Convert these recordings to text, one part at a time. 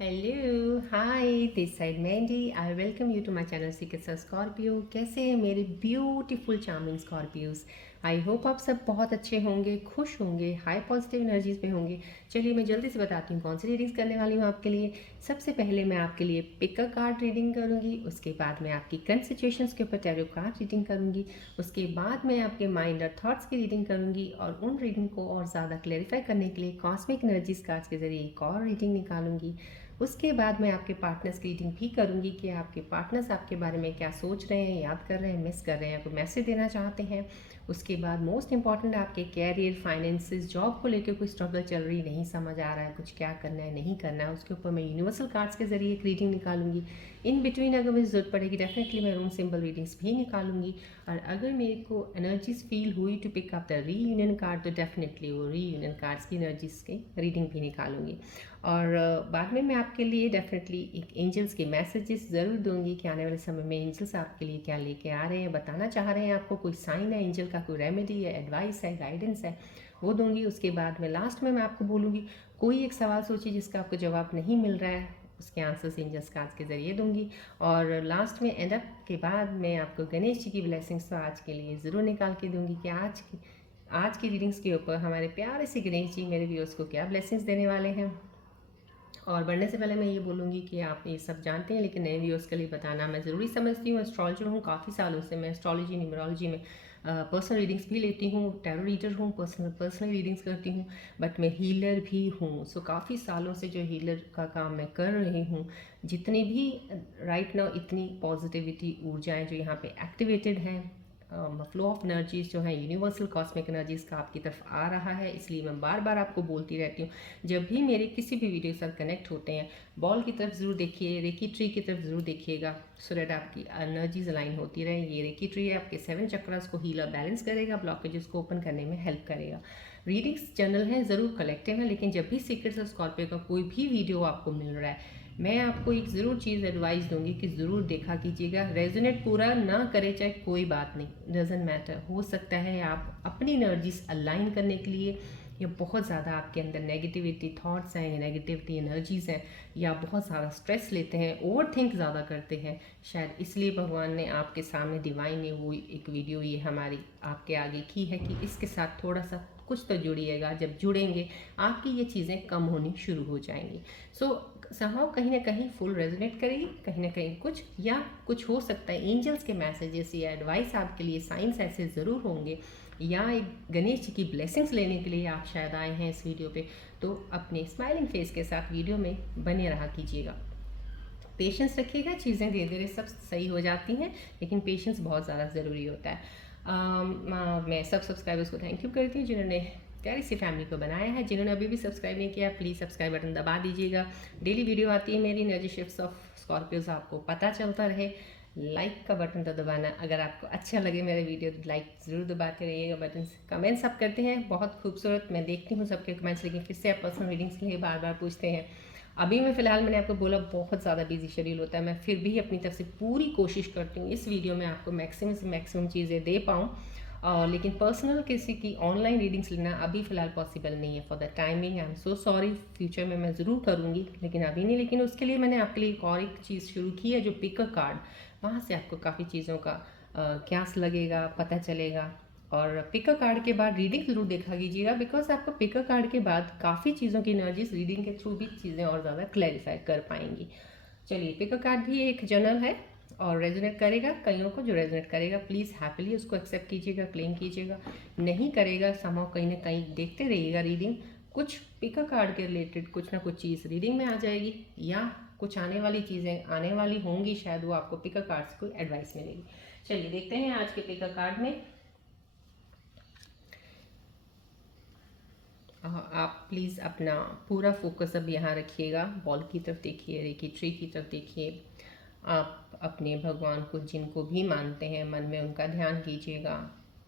Hello hi this side Mandy I welcome you to my channel secrets of Scorpio. कैसे हैं मेरे beautiful charming Scorpios. I hope आप सब बहुत अच्छे होंगे, खुश होंगे, हाई पॉजिटिव एनर्जीज में होंगे। चलिए मैं जल्दी से बताती हूँ कौन सी रीडिंग्स करने वाली हूँ आपके लिए। सबसे पहले मैं आपके लिए पिक अ कार्ड रीडिंग करूँगी, उसके बाद मैं आपकी करंट सिचुएशंस के ऊपर टैरो कार्ड रीडिंग करूँगी, उसके बाद मैं आपके माइंड और थॉट्स की रीडिंग करूँगी और उन रीडिंग को और ज़्यादा क्लैरिफाई करने के लिए कॉस्मिक एनर्जीज कार्ड्स के जरिए एक और रीडिंग निकालूंगी। उसके बाद मैं आपके पार्टनर्स की रीडिंग भी करूंगी कि आपके पार्टनर्स आपके बारे में क्या सोच रहे हैं, याद कर रहे हैं, मिस कर रहे हैं, कोई मैसेज देना चाहते हैं। उसके बाद मोस्ट इंपॉर्टेंट आपके कैरियर, फाइनेंसेस, जॉब को लेकर कोई स्ट्रगल चल रही, नहीं समझ आ रहा है कुछ क्या करना है नहीं करना है, उसके ऊपर मैं यूनिवर्सल कार्ड्स के जरिए एक रीडिंग निकालूंगी। इन बिटवीन अगर मुझे ज़रूरत पड़ेगी डेफिनेटली मैं रूम सिंबल रीडिंग्स भी निकालूंगी। और अगर मेरे को एनर्जीज फील हुई टू पिक अप द री यूनियन कार्ड तो डेफिनेटली वो री यूनियन कार्ड्स की एनर्जीज की रीडिंग भी निकालूंगी। और बाद में मैं आपके लिए डेफिनेटली एक एंजल्स के मैसेजेस ज़रूर दूंगी कि आने वाले समय में एंजल्स आपके लिए क्या लेके आ रहे हैं, बताना चाह रहे हैं आपको, कोई साइन है एंजल का, कोई रेमेडी है, एडवाइस है, गाइडेंस है, वो दूंगी। उसके बाद में लास्ट में मैं आपको बोलूँगी कोई एक सवाल सोचिए जिसका आपको जवाब नहीं मिल रहा है, उसके आंसर्स एंजल्स कार्ड्स के ज़रिए दूंगी। और लास्ट में एंड अप के बाद मैं आपको गणेश जी की ब्लेसिंग्स तो आज के लिए ज़रूर निकाल के दूंगी कि आज की रीडिंग्स के ऊपर हमारे प्यारे से गणेश जी मेरे व्यूअर्स को क्या ब्लेसिंग्स देने वाले हैं। और बढ़ने से पहले मैं ये बोलूँगी कि आप ये सब जानते हैं लेकिन नए व्यूअर्स के लिए बताना मैं ज़रूरी समझती हूँ। एस्ट्रोलॉजर हूँ काफ़ी सालों से, मैं एस्ट्रोलॉजी न्यूमरोलॉजी में पर्सनल रीडिंग्स भी लेती हूँ, टैरो रीडर हूँ, पर्सनल रीडिंग्स करती हूँ, बट मैं हीलर भी हूँ। सो काफ़ी सालों से जो हीलर का काम मैं कर रही हूँ, जितनी भी राइट नाउ इतनी पॉजिटिविटी ऊर्जाएँ जो यहाँ पे एक्टिवेटेड हैं, फ्लो ऑफ एनर्जीज जो है यूनिवर्सल कॉस्मिक एनर्जीज का आपकी तरफ आ रहा है, इसलिए मैं बार बार आपको बोलती रहती हूँ जब भी मेरे किसी भी वीडियो के साथ कनेक्ट होते हैं, बॉल की तरफ ज़रूर देखिए, रेकी ट्री की तरफ ज़रूर देखिएगा, सो दैट आपकी एनर्जीज अलाइन होती रहे। ये रेकी ट्री है आपके 7 चक्रास को हील और बैलेंस करेगा, ब्लॉकेजेस को ओपन करने में हेल्प करेगा। रीडिंग्स चैनल है ज़रूर कलेक्टिव है, लेकिन जब भी सीक्रेट्स ऑफ स्कॉर्पियो का कोई भी वीडियो आपको मिल रहा है, मैं आपको एक ज़रूर चीज़ एडवाइस दूंगी कि ज़रूर देखा कीजिएगा। रेजोनेट पूरा ना करे चाहे कोई बात नहीं, डजेंट मैटर। हो सकता है आप अपनी एनर्जीज अलाइन करने के लिए या बहुत ज़्यादा आपके अंदर नेगेटिविटी थॉट्स हैं, नेगेटिविटी एनर्जीज़ हैं, या बहुत ज़्यादा स्ट्रेस लेते हैं, ओवर थिंक ज़्यादा करते हैं, शायद इसलिए भगवान ने आपके सामने, डिवाइन ने वो एक वीडियो ये हमारी आपके आगे की है कि इसके साथ थोड़ा सा कुछ तो जुड़िएगा। जब जुड़ेंगे आपकी ये चीज़ें कम होनी शुरू हो जाएंगी। सो समहाउ कहीं ना कहीं फुल रेजोनेट करेगी, कहीं ना कहीं कुछ या कुछ हो सकता है एंजल्स के मैसेजेस या एडवाइस आपके लिए साइंस ऐसे ज़रूर होंगे, या एक गणेश जी की ब्लेसिंग्स लेने के लिए आप शायद आए हैं इस वीडियो पे, तो अपने स्माइलिंग फेस के साथ वीडियो में बने रहा कीजिएगा। पेशेंस रखिएगा, चीज़ें धीरे धीरे सब सही हो जाती हैं, लेकिन पेशेंस बहुत ज़्यादा ज़रूरी होता है। मैं सब सब्सक्राइबर्स को थैंक यू करती हूँ जिन्होंने प्यारी सी फैमिली को बनाया है। जिन्होंने अभी भी सब्सक्राइब नहीं किया प्लीज़ सब्सक्राइब बटन दबा दीजिएगा। डेली वीडियो आती है मेरी एनर्जी शिफ्ट्स ऑफ स्कॉर्पियोज, आपको पता चलता रहे। लाइक का बटन तो दबाना, अगर आपको अच्छा लगे मेरे वीडियो तो लाइक ज़रूर दबाते रहिएगा बटन। कमेंट्स आप करते हैं बहुत खूबसूरत, मैं देखती हूँ सबके कमेंट्स, लेकिन फिर से आप पर्सनल रीडिंग्स के लिए बार बार पूछते हैं। अभी मैं फ़िलहाल मैंने आपको बोला बहुत ज़्यादा बिजी शेड्यूल होता है, मैं फिर भी अपनी तरफ से पूरी कोशिश करती हूँ इस वीडियो में आपको मैक्सिमम से मैक्सिमम चीज़ें दे पाऊँ। लेकिन पर्सनल किसी की ऑनलाइन रीडिंग्स लेना अभी फ़िलहाल पॉसिबल नहीं है for the timing. I am so sorry, future में मैं ज़रूर करूँगी लेकिन अभी नहीं। लेकिन उसके लिए मैंने आपके लिए एक और एक चीज़ शुरू की है जो पिक अ कार्ड, वहाँ से आपको काफ़ी चीज़ों का क्यास लगेगा, पता चलेगा। और पिक अ कार्ड के बाद रीडिंग ज़रूर देखा कीजिएगा, बिकॉज आपको पिक अ कार्ड के बाद काफ़ी चीज़ों की एनर्जीज रीडिंग के थ्रू भी चीज़ें और ज़्यादा क्लैरिफाई कर पाएंगी। चलिए, पिक अ कार्ड भी एक जर्नल है और रेजोनेट करेगा कईयों को, जो रेजोनेट करेगा प्लीज़ हैप्पीली उसको एक्सेप्ट कीजिएगा, क्लेम कीजिएगा। नहीं करेगा समहाउ कहीं ना कहीं देखते रहिएगा रीडिंग, कुछ पिक अ कार्ड के रिलेटेड कुछ ना कुछ चीज़ रीडिंग में आ जाएगी, या कुछ आने वाली चीज़ें आने वाली होंगी, शायद वो आपको पिक अ कार्ड से कोई एडवाइस मिलेगी। चलिए देखते हैं आज के पिक अ कार्ड में। आप प्लीज़ अपना पूरा फोकस अब यहाँ रखिएगा, बॉल की तरफ देखिए, रेकी ट्री की तरफ देखिए। आप अपने भगवान को जिनको भी मानते हैं मन में उनका ध्यान कीजिएगा,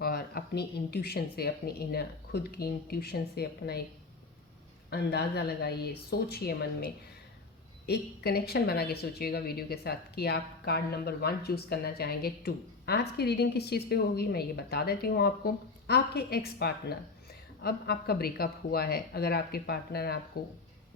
और अपनी इंट्यूशन से, अपनी इनर खुद की इंट्यूशन से अपना एक अंदाज़ा लगाइए, सोचिए मन में एक कनेक्शन बना के सोचिएगा वीडियो के साथ कि आप कार्ड नंबर 1 चूज़ करना चाहेंगे, 2। आज की रीडिंग किस चीज़ पे होगी मैं ये बता देती हूँ आपको। आपके एक्स पार्टनर, अब आपका ब्रेकअप हुआ है, अगर आपके पार्टनर आपको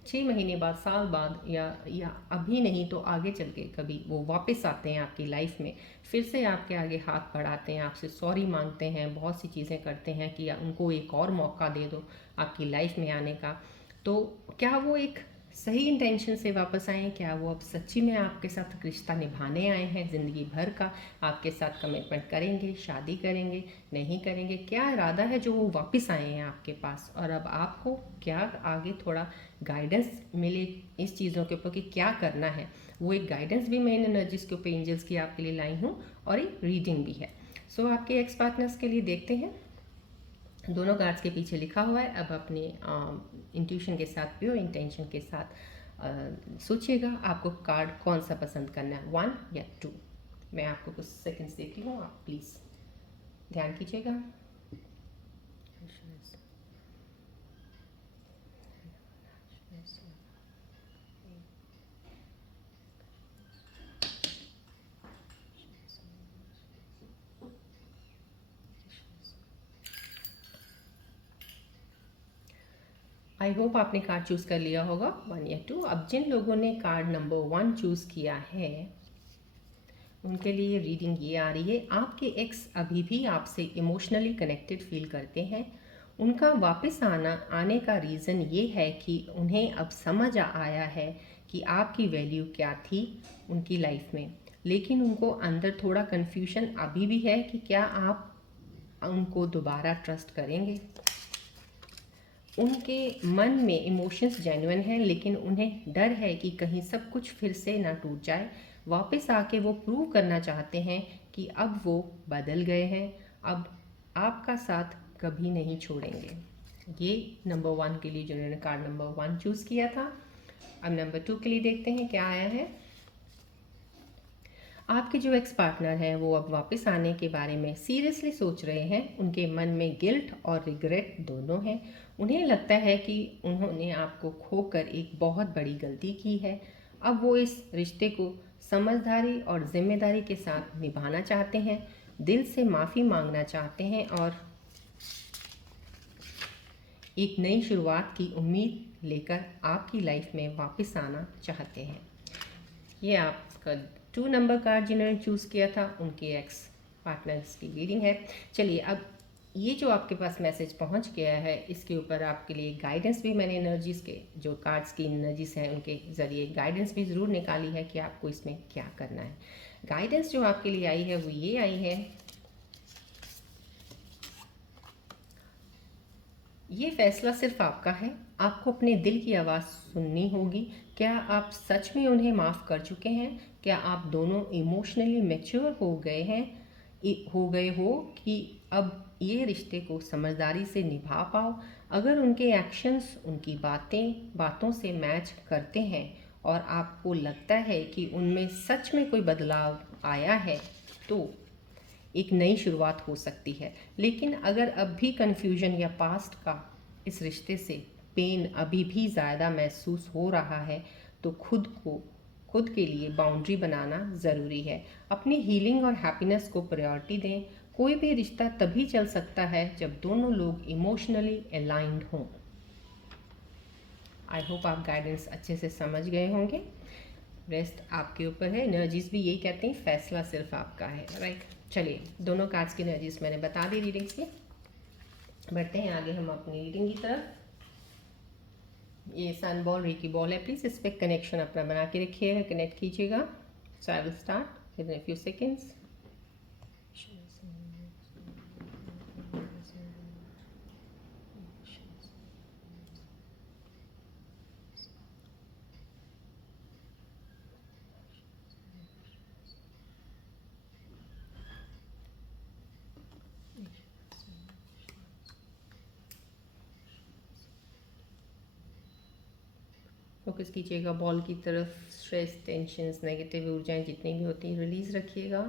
6 महीने बाद, साल बाद, या अभी नहीं तो आगे चल के कभी वो वापस आते हैं आपकी लाइफ में, फिर से आपके आगे हाथ बढ़ाते हैं, आपसे सॉरी मांगते हैं, बहुत सी चीज़ें करते हैं कि उनको एक और मौका दे दो आपकी लाइफ में आने का, तो क्या वो एक सही इंटेंशन से वापस आए हैं? क्या वो अब सच्ची में आपके साथ रिश्ता निभाने आए हैं, ज़िंदगी भर का आपके साथ कमिटमेंट करेंगे, शादी करेंगे, नहीं करेंगे? क्या इरादा है जो वो वापस आए हैं आपके पास? और अब आपको क्या आगे थोड़ा गाइडेंस मिले इस चीज़ों के ऊपर कि क्या करना है, वो एक गाइडेंस भी मैं इन एनर्जीज के ऊपर एंजल्स की आपके लिए लाई हूँ, और एक रीडिंग भी है। सो आपके एक्स पार्टनर्स के लिए देखते हैं। दोनों कार्ड्स के पीछे लिखा हुआ है। अब अपने इंट्यूशन के साथ, प्योर इंटेंशन के साथ सोचिएगा आपको कार्ड कौन सा पसंद करना है, 1 या 2। मैं आपको कुछ सेकंड्स देती हूँ, आप प्लीज़ ध्यान कीजिएगा। आई होप आपने कार्ड चूज़ कर लिया होगा, 1 या 2। अब जिन लोगों ने कार्ड नंबर 1 चूज़ किया है उनके लिए रीडिंग ये आ रही है, आपके एक्स अभी भी आपसे इमोशनली कनेक्टेड फील करते हैं। उनका वापस आने का रीज़न ये है कि उन्हें अब समझ आया है कि आपकी वैल्यू क्या थी उनकी लाइफ में, लेकिन उनको अंदर थोड़ा कन्फ्यूजन अभी भी है कि क्या आप उनको दोबारा ट्रस्ट करेंगे। उनके मन में इमोशंस जेन्युइन हैं, लेकिन उन्हें डर है कि कहीं सब कुछ फिर से ना टूट जाए। वापस आके वो प्रूव करना चाहते हैं कि अब वो बदल गए हैं, अब आपका साथ कभी नहीं छोड़ेंगे। ये नंबर 1 के लिए जिन्होंने कार्ड नंबर 1 चूज़ किया था। अब नंबर 2 के लिए देखते हैं क्या आया है। आपके जो एक्स पार्टनर हैं वो अब वापस आने के बारे में सीरियसली सोच रहे हैं। उनके मन में गिल्ट और रिग्रेट दोनों हैं। उन्हें लगता है कि उन्होंने आपको खोकर एक बहुत बड़ी गलती की है। अब वो इस रिश्ते को समझदारी और जिम्मेदारी के साथ निभाना चाहते हैं, दिल से माफ़ी मांगना चाहते हैं और एक नई शुरुआत की उम्मीद लेकर आपकी लाइफ में वापस आना चाहते हैं। ये आपका 2 नंबर कार्ड जिन्होंने चूज़ किया था उनके एक्स पार्टनर्स की रीडिंग है। चलिए, अब ये जो आपके पास मैसेज पहुंच गया है इसके ऊपर आपके लिए गाइडेंस भी मैंने एनर्जीज़ के जो कार्ड्स की एनर्जीज़ हैं उनके ज़रिए गाइडेंस भी ज़रूर निकाली है कि आपको इसमें क्या करना है। गाइडेंस जो आपके लिए आई है वो ये आई है, ये फैसला सिर्फ आपका है। आपको अपने दिल की आवाज़ सुननी होगी। क्या आप सच में उन्हें माफ़ कर चुके हैं? क्या आप दोनों इमोशनली मैच्योर हो गए हो कि अब ये रिश्ते को समझदारी से निभा पाओ? अगर उनके एक्शंस उनकी बातों से मैच करते हैं और आपको लगता है कि उनमें सच में कोई बदलाव आया है, तो एक नई शुरुआत हो सकती है। लेकिन अगर अब भी कन्फ्यूजन या पास्ट का इस रिश्ते से पेन अभी भी ज़्यादा महसूस हो रहा है, तो खुद के लिए बाउंड्री बनाना ज़रूरी है। अपनी हीलिंग और हैप्पीनेस को प्रायोरिटी दें। कोई भी रिश्ता तभी चल सकता है जब दोनों लोग इमोशनली अलाइंड हों। आई होप आप गाइडेंस अच्छे से समझ गए होंगे। रेस्ट आपके ऊपर है। एनर्जीज भी यही कहते हैं, फैसला सिर्फ आपका है, राइट। चलिए, दोनों कार्ड्स की एनर्जीज मैंने बता दी रीडिंग्स की। बढ़ते हैं आगे हम अपनी रीडिंग की तरफ। ये सन बॉल रेकी बॉल है, प्लीज़ इस पर कनेक्शन अपना बना के रखिएगा, कनेक्ट कीजिएगा। So I will start with in a few seconds. Focus कीजिएगा बॉल की तरफ। स्ट्रेस, टेंशन्स, नेगेटिव ऊर्जाएं जितनी भी होती हैं रिलीज़ रखिएगा।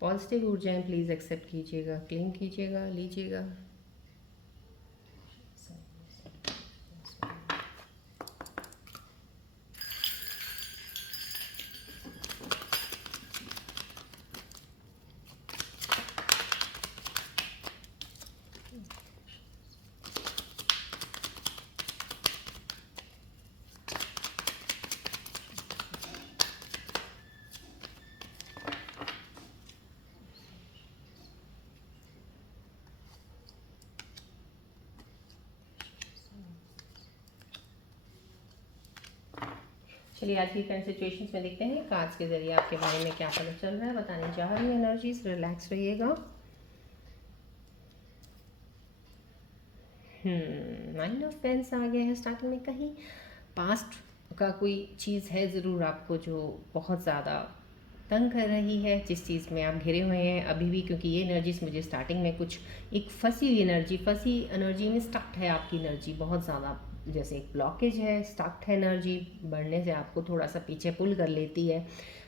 पॉजिटिव ऊर्जाएं प्लीज़ एक्सेप्ट कीजिएगा, क्लेम कीजिएगा, लीजिएगा। चलिए आज की करंट सिचुएशंस में देखते हैं कार्ड्स के जरिए आपके बारे में क्या पता चल रहा है, बताने जा रही है एनर्जीज। रिलैक्स रहिएगा। नाइन ऑफ पेंस आ गया है स्टार्टिंग में। कहीं पास्ट का कोई चीज़ है ज़रूर आपको जो बहुत ज़्यादा तंग कर रही है, जिस चीज़ में आप घिरे हुए हैं अभी भी, क्योंकि ये एनर्जीज मुझे स्टार्टिंग में कुछ एक फंसी हुई एनर्जी, फंसी एनर्जी में स्टक्ड है आपकी एनर्जी बहुत ज़्यादा, जैसे एक ब्लॉकेज है, स्टक्ड है एनर्जी, बढ़ने से आपको थोड़ा सा पीछे पुल कर लेती है।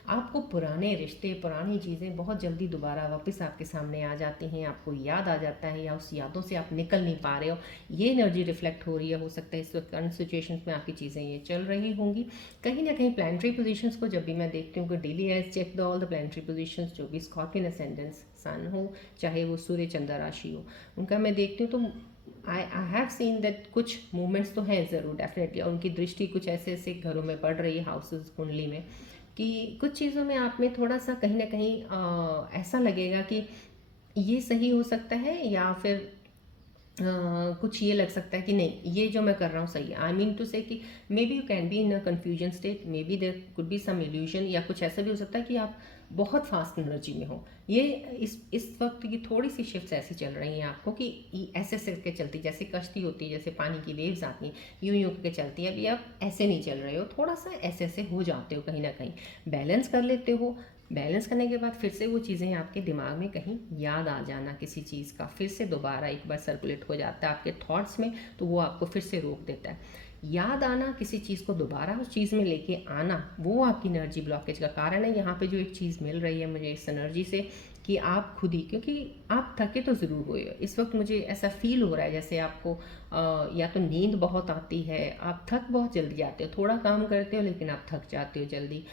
आपको पुराने रिश्ते, पुरानी चीज़ें बहुत जल्दी दोबारा वापस आपके सामने आ जाती हैं, आपको याद आ जाता है या उस यादों से आप निकल नहीं पा रहे हो, ये एनर्जी रिफ्लेक्ट हो रही है। हो सकता है इस वक्त करंट सिचुएशंस में आपकी चीज़ें ये चल रही होंगी। कहीं ना कहीं प्लानिटरी पोजीशंस को जब भी मैं देखती हूँ कि daily as check the all the planetary positions, जो भी स्कॉर्पियन असेंडेंस सन हो, चाहे वो सूर्य चंद्र राशि हो, उनका मैं देखती हूँ तो आई हैव सीन दैट कुछ मूवमेंट्स तो हैं ज़रूर डेफिनेटली, और उनकी दृष्टि कुछ ऐसे ऐसे घरों में पड़ रही है, हाउसेस कुंडली में, कि कुछ चीज़ों में आप में थोड़ा सा कहीं ना कहीं ऐसा लगेगा कि ये सही हो सकता है, या फिर कुछ ये लग सकता है कि नहीं ये जो मैं कर रहा हूँ सही है। आई मीन टू से कि may be you can be in a confusion state, may be there could be some illusion, या कुछ ऐसा भी हो सकता है कि आप बहुत फास्ट एनर्जी में हो। ये इस वक्त की थोड़ी सी शिफ्ट्स ऐसी चल रही हैं आपको कि ऐसे ऐसे करके चलती, जैसे कश्ती होती है, जैसे पानी की वेव्स आती हैं, यूं यूं करके चलती है। अभी आप ऐसे नहीं चल रहे हो, थोड़ा सा ऐसे ऐसे हो जाते हो, कहीं ना कहीं बैलेंस कर लेते हो। बैलेंस करने के बाद फिर से वो चीज़ें आपके दिमाग में कहीं याद आ जाना, किसी चीज़ का फिर से दोबारा एक बार सर्कुलेट हो जाता है आपके थॉट्स में, तो वो आपको फिर से रोक देता है। याद आना किसी चीज़ को, दोबारा उस चीज़ में लेके आना, वो आपकी एनर्जी ब्लॉकेज का कारण है। यहाँ पे जो एक चीज़ मिल रही है मुझे इस एनर्जी से, कि आप खुद ही, क्योंकि आप थके तो ज़रूर हुए हो इस वक्त, मुझे ऐसा फील हो रहा है जैसे आपको या तो नींद बहुत आती है, आप थक बहुत जल्दी जाते हो, थोड़ा काम करते हो लेकिन आप थक जाते हो जल्दी।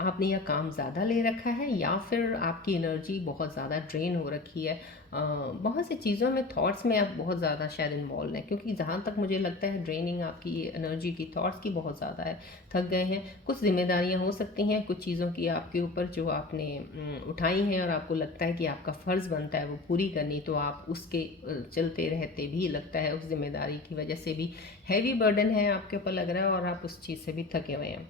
आपने या काम ज़्यादा ले रखा है, या फिर आपकी एनर्जी बहुत ज़्यादा ड्रेन हो रखी है। बहुत सी चीज़ों में, थॉट्स में आप बहुत ज़्यादा शायद इन्वॉल्व हैं, क्योंकि जहाँ तक मुझे लगता है ड्रेनिंग आपकी एनर्जी की, थॉट्स की बहुत ज़्यादा है। थक गए हैं, कुछ जिम्मेदारियाँ हो सकती हैं कुछ चीज़ों की आपके ऊपर जो आपने उठाई हैं, और आपको लगता है कि आपका फ़र्ज़ बनता है वो पूरी करनी, तो आप उसके चलते रहते भी लगता है उस जिम्मेदारी की वजह से भी हैवी बर्डन है आपके ऊपर लग रहा है, और आप उस चीज़ से भी थके हुए हैं।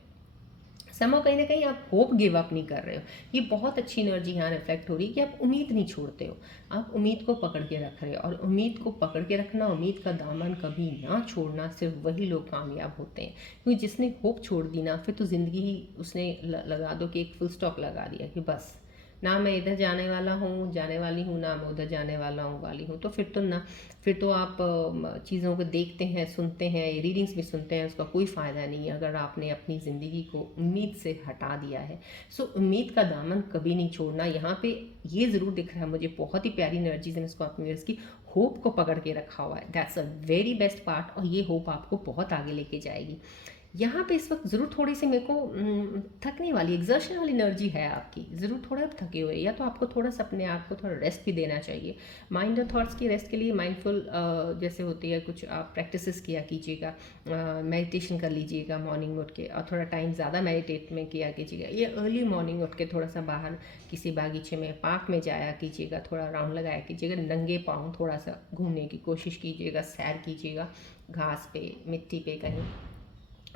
समो कहीं ना कहीं आप होप गिव अप नहीं कर रहे हो। ये बहुत अच्छी एनर्जी यहाँ रिफ्लेक्ट हो रही है कि आप उम्मीद नहीं छोड़ते हो, आप उम्मीद को पकड़ के रख रहे हो। और उम्मीद को पकड़ के रखना, उम्मीद का दामन कभी ना छोड़ना, सिर्फ वही लोग कामयाब होते हैं। क्योंकि जिसने होप छोड़ दी ना, फिर तो ज़िंदगी ही उसने लगा दो कि एक फुल स्टॉप लगा दिया कि बस, ना मैं इधर जाने वाला हूँ, जाने वाली हूँ, ना मैं उधर जाने वाला हूँ, वाली हूँ। तो फिर तो ना, फिर तो आप चीज़ों को देखते हैं, सुनते हैं, रीडिंग्स भी सुनते हैं, उसका कोई फ़ायदा नहीं है अगर आपने अपनी ज़िंदगी को उम्मीद से हटा दिया है। सो उम्मीद का दामन कभी नहीं छोड़ना। यहाँ पे ये ज़रूर दिख रहा है मुझे, बहुत ही प्यारी एनर्जीज है स्कॉर्पियंस की, होप को पकड़ के रखा हुआ है। That's a very best part, और ये होप आपको बहुत आगे लेके जाएगी। यहाँ पे इस वक्त ज़रूर थोड़ी सी मेरे को थकने वाली, एग्जर्शन वाली एनर्जी है आपकी, ज़रूर थोड़ा आप थके हुए, या तो आपको थोड़ा सा अपने आप को थोड़ा रेस्ट भी देना चाहिए। माइंड और थॉट्स की रेस्ट के लिए माइंडफुल जैसे होती है कुछ आप प्रैक्टिसेस किया कीजिएगा, मेडिटेशन कर लीजिएगा मॉर्निंग उठ के, और थोड़ा टाइम ज़्यादा मेडिटेट में किया कीजिएगा। ये अर्ली मॉर्निंग उठ के थोड़ा सा बाहर किसी बागीचे में, पार्क में जाया कीजिएगा, थोड़ा राउंड लगाया कीजिएगा, नंगे पाँव थोड़ा सा घूमने की कोशिश कीजिएगा, सैर कीजिएगा घास पे, मिट्टी पे कहीं।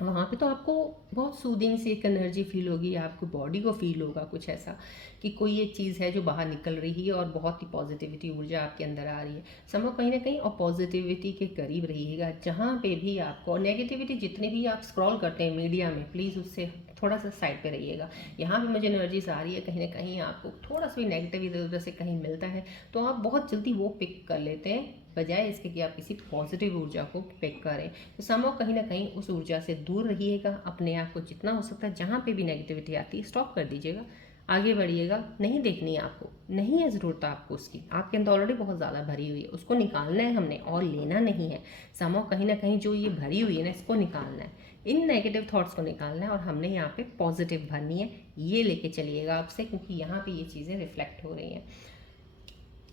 वहाँ पे तो आपको बहुत सूदिंग सी एक एनर्जी फील होगी, आपको बॉडी को फील होगा कुछ ऐसा कि कोई एक चीज़ है जो बाहर निकल रही है, और बहुत ही पॉजिटिविटी ऊर्जा आपके अंदर आ रही है। समझो कहीं ना कहीं और पॉजिटिविटी के करीब रहिएगा। जहाँ पे भी आपको नेगेटिविटी, जितनी भी आप स्क्रॉल करते हैं मीडिया में, प्लीज़ उससे थोड़ा सा साइड पे रहिएगा। यहाँ पे मुझे एनर्जीज आ रही है, कहीं ना कहीं आपको थोड़ा सा भी नेगेटिव इधर उधर से कहीं मिलता है, तो आप बहुत जल्दी वो पिक कर लेते हैं, बजाय इसके कि आप किसी पॉजिटिव ऊर्जा को पिक करें। तो समझो कहीं ना कहीं उस ऊर्जा से दूर रहिएगा, अपने आप को जितना हो सकता है, जहाँ पे भी नेगेटिविटी आती है स्टॉप कर दीजिएगा, आगे बढ़िएगा। नहीं देखनी है आपको, नहीं है ज़रूरत आपको उसकी, आपके अंदर ऑलरेडी बहुत ज़्यादा भरी हुई है, उसको निकालना है हमने, और लेना नहीं है। समझो कहीं ना कहीं जो ये भरी हुई है ना, इसको निकालना है, इन नेगेटिव थॉट्स को निकालना है, और हमने यहाँ पे पॉजिटिव भरनी है। ये लेके चलिएगा आपसे, क्योंकि यहाँ पे ये चीज़ें रिफ्लेक्ट हो रही हैं।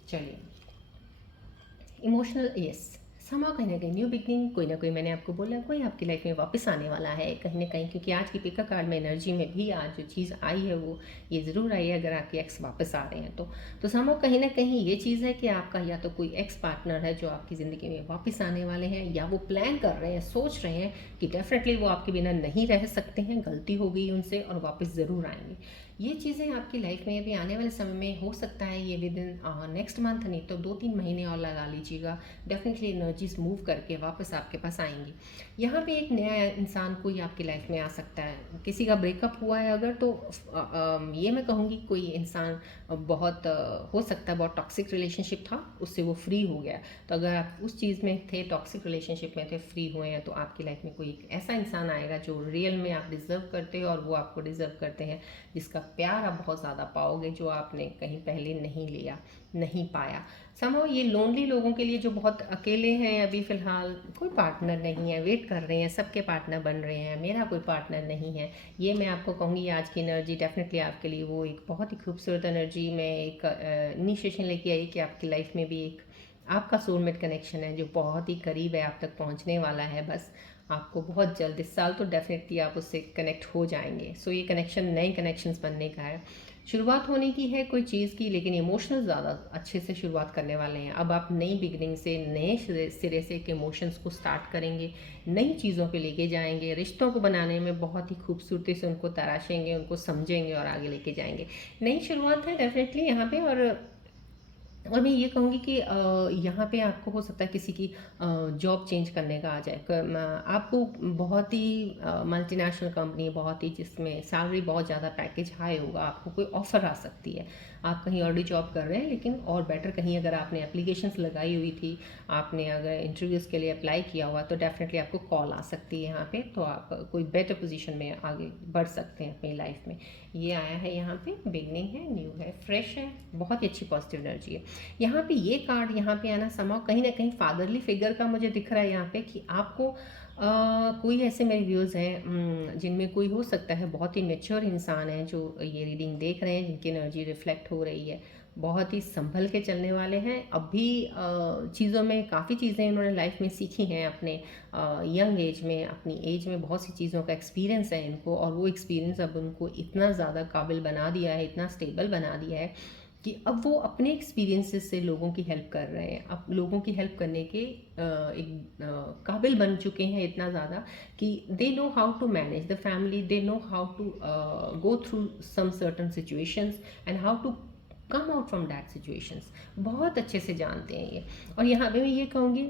चलिए, इमोशनल, यस, समा कहीं न कहीं न्यू बिगिनिंग, कोई ना कोई, मैंने आपको बोला, कोई आपकी लाइफ में वापस आने वाला है कहीं न कहीं, क्योंकि आज की पिका कार्ड में एनर्जी में भी आज जो चीज़ आई है वो ये ज़रूर आई है, अगर आपके एक्स वापस आ रहे हैं तो समा कहीं न कहीं ये चीज़ है कि आपका या तो कोई एक्स पार्टनर है जो आपकी ज़िंदगी में वापस आने वाले हैं, या वो प्लान कर रहे हैं, सोच रहे हैं कि डेफ़िनेटली वो आपके बिना नहीं रह सकते हैं, गलती हो गई उनसे और वापस ज़रूर आएँगे। ये चीज़ें आपकी लाइफ में अभी आने वाले समय में हो सकता है, ये विद इन नेक्स्ट मंथ, नहीं तो 2-3 महीने और लगा लीजिएगा, डेफिनेटली एनर्जीज मूव करके वापस आपके पास आएंगी। यहाँ पे एक नया इंसान कोई आपकी लाइफ में आ सकता है, किसी का ब्रेकअप हुआ है अगर तो ये मैं कहूँगी कोई इंसान बहुत हो सकता है बहुत टॉक्सिक रिलेशनशिप था, उससे वो फ्री हो गया। तो अगर आप उस चीज़ में थे, टॉक्सिक रिलेशनशिप में थे, फ्री हुए हैं, तो आपकी लाइफ में कोई एक ऐसा इंसान आएगा जो रियल में आप डिज़र्व करते हो और वो आपको डिज़र्व करते हैं, जिसका प्यार आप बहुत ज़्यादा पाओगे, जो आपने कहीं पहले नहीं लिया, नहीं पाया। समहाउ ये लोनली लोगों के लिए जो बहुत अकेले हैं, अभी फ़िलहाल कोई पार्टनर नहीं है, वेट कर रहे हैं, सबके पार्टनर बन रहे हैं, मेरा कोई पार्टनर नहीं है, ये मैं आपको कहूँगी आज की एनर्जी डेफिनेटली आपके लिए वो एक बहुत ही खूबसूरत एनर्जी में एक इनिशिएशन लेके आई कि आपकी लाइफ में भी एक आपका सोलमेट कनेक्शन है जो बहुत ही करीब है, आप तक पहुंचने वाला है। बस आपको बहुत जल्द, इस साल तो डेफिनेटली आप उससे कनेक्ट हो जाएंगे। सो ये कनेक्शन नए कनेक्शंस बनने का है, शुरुआत होने की है कोई चीज़ की, लेकिन इमोशनल ज़्यादा अच्छे से शुरुआत करने वाले हैं। अब आप नई बिगनिंग से, नए सिरे से एक इमोशंस को स्टार्ट करेंगे, नई चीज़ों पे लेके जाएंगे, रिश्तों को बनाने में बहुत ही खूबसूरती से उनको तराशेंगे, उनको समझेंगे और आगे लेके जाएंगे। नई शुरुआत है डेफिनेटली यहाँ पे। और मैं ये कहूँगी कि यहाँ पे आपको हो सकता है किसी की जॉब चेंज करने का आ जाए, आपको बहुत ही मल्टीनेशनल कंपनी, बहुत ही जिसमें सैलरी बहुत ज़्यादा, पैकेज हाई होगा, आपको कोई ऑफ़र आ सकती है। आप कहीं ऑलरेडी जॉब कर रहे हैं, लेकिन और बेटर कहीं अगर आपने एप्लीकेशंस लगाई हुई थी, आपने अगर इंटरव्यूज़ के लिए अप्लाई किया हुआ, तो डेफिनेटली आपको कॉल आ सकती है यहाँ पे, तो आप कोई बेटर पोजीशन में आगे बढ़ सकते हैं अपनी लाइफ में। ये आया है यहाँ पे, बिगनिंग है, न्यू है, फ्रेश है, बहुत ही अच्छी पॉजिटिव एनर्जी है। यहाँ पे ये कार्ड यहाँ पे आना समाव कहीं ना कहीं फादरली फिगर का मुझे दिख रहा है यहाँ पे, कि आपको कोई ऐसे मेरे व्यूज़ हैं जिनमें कोई हो सकता है बहुत ही मेच्योर इंसान है जो ये रीडिंग देख रहे हैं, जिनकी एनर्जी रिफ्लेक्ट हो रही है, बहुत ही संभल के चलने वाले हैं। अभी चीज़ों में काफ़ी चीज़ें इन्होंने लाइफ में सीखी हैं अपने यंग एज में, अपनी एज में बहुत सी चीज़ों का एक्सपीरियंस है इनको, और वो एक्सपीरियंस अब उनको इतना ज़्यादा काबिल बना दिया है, इतना स्टेबल बना दिया है कि अब वो अपने एक्सपीरियंसेस से लोगों की हेल्प कर रहे हैं। अब लोगों की हेल्प करने के एक काबिल बन चुके हैं इतना ज़्यादा कि they know how to manage the family, they know how to go through some certain situations and how to come out from that situations, बहुत अच्छे से जानते हैं ये। और यहाँ पे मैं ये कहूँगी,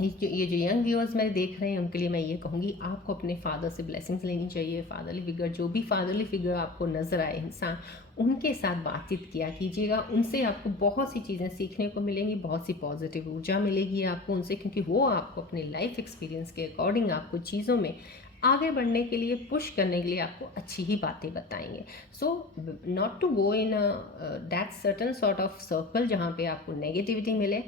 ये जो यंग व्यूअर्स मेरे देख रहे हैं उनके लिए मैं ये कहूँगी, आपको अपने फादर से ब्लेसिंग्स लेनी चाहिए। फादरली फिगर, जो भी फादरली फिगर आपको नज़र आए इंसान, उनके साथ बातचीत किया कीजिएगा, उनसे आपको बहुत सी चीज़ें सीखने को मिलेंगी, बहुत सी पॉजिटिव ऊर्जा मिलेगी आपको उनसे, क्योंकि वो आपको अपने लाइफ एक्सपीरियंस के अकॉर्डिंग आपको चीज़ों में आगे बढ़ने के लिए, पुश करने के लिए आपको अच्छी ही बातें बताएंगे। So not to go in that certain sort of circle जहाँ पे आपको नेगेटिविटी मिले,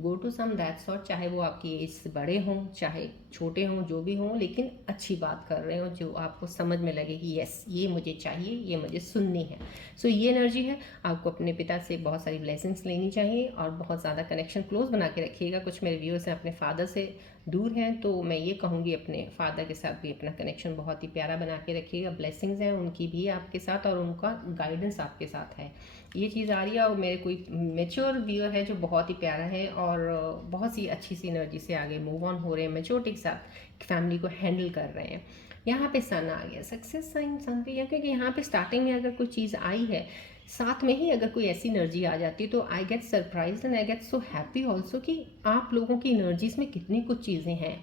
go to some that sort, चाहे वो आपकी एज से बड़े हों, चाहे छोटे हों, जो भी हों, लेकिन अच्छी बात कर रहे हो जो आपको समझ में लगे कि यस ये मुझे चाहिए, ये मुझे सुननी है। सो ये एनर्जी है, आपको अपने पिता से बहुत सारी ब्लेसिंग्स लेनी चाहिए और बहुत ज़्यादा कनेक्शन क्लोज बना के रखिएगा। कुछ मेरे व्यूअर्स हैं अपने फादर से दूर हैं, तो मैं ये कहूँगी अपने फादर के साथ भी अपना कनेक्शन बहुत ही प्यारा बना के रखिएगा। ब्लेसिंग्स हैं उनकी भी आपके साथ, और उनका गाइडेंस आपके साथ है, ये चीज़ आ रही है। और मेरे कोई मेच्योर व्यूअर है जो बहुत ही प्यारा है और बहुत सी अच्छी सी एनर्जी से आगे मूव ऑन हो रहे हैं, मेच्योरिटी के साथ फैमिली को हैंडल कर रहे हैं। यहाँ पे सन आ गया, सक्सेस साइन सन पे, क्योंकि यहाँ पे स्टार्टिंग में अगर कोई चीज़ आई है, साथ में ही अगर कोई ऐसी एनर्जी आ जाती है, तो I get surprise and I get so happy also कि आप लोगों की एनर्जीज में कितनी कुछ चीज़ें हैं,